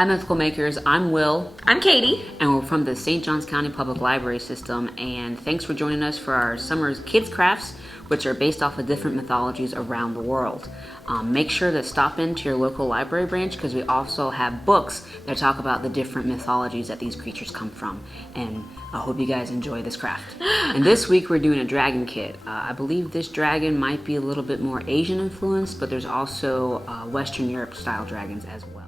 Hi Mythical Makers, I'm Will. I'm Katie. And we're from the St. Johns County Public Library System, and thanks for joining us for our summer kids crafts, which are based off of different mythologies around the world. Make sure to stop into your local library branch because we also have books that talk about the different mythologies that these creatures come from. And I hope you guys enjoy this craft. And this week we're doing a dragon kit. I believe this dragon might be a little bit more Asian influenced, but there's also Western Europe style dragons as well.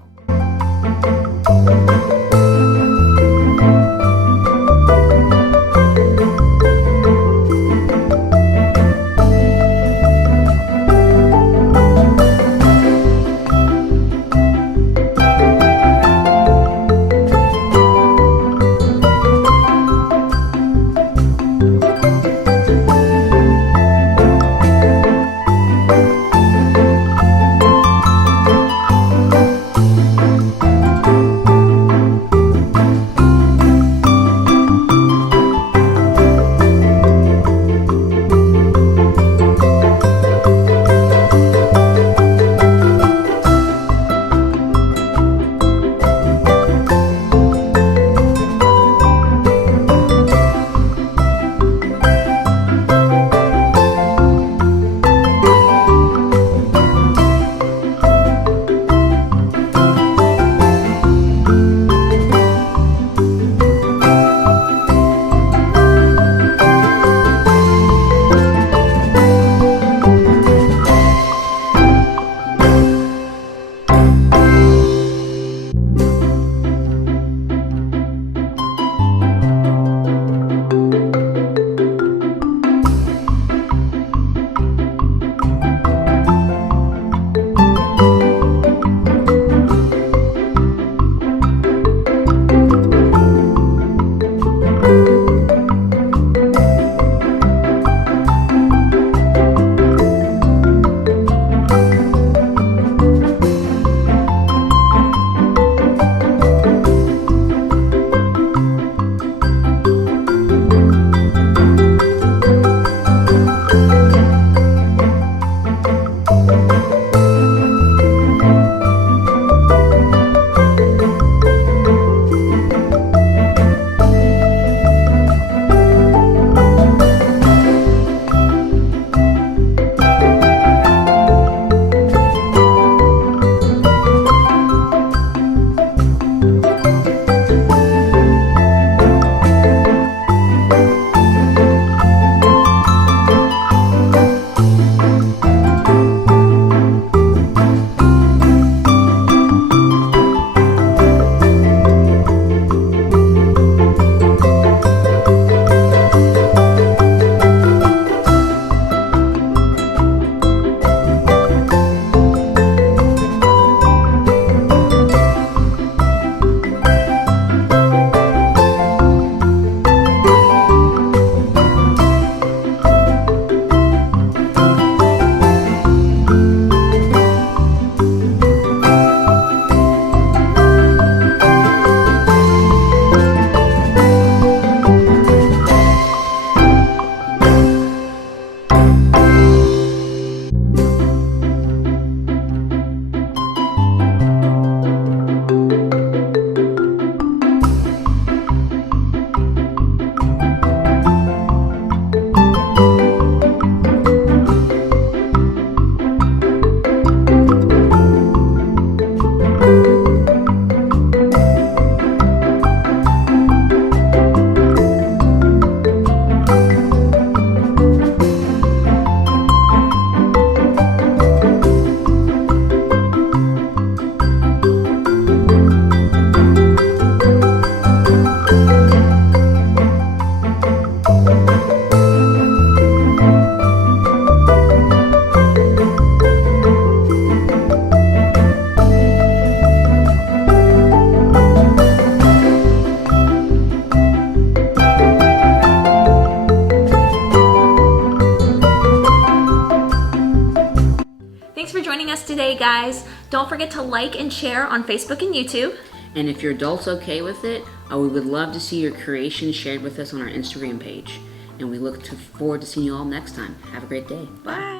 Today, guys. Don't forget to like and share on Facebook and YouTube. And if your adult's okay with it, we would love to see your creation shared with us on our Instagram page. And we look forward to seeing you all next time. Have a great day. Bye.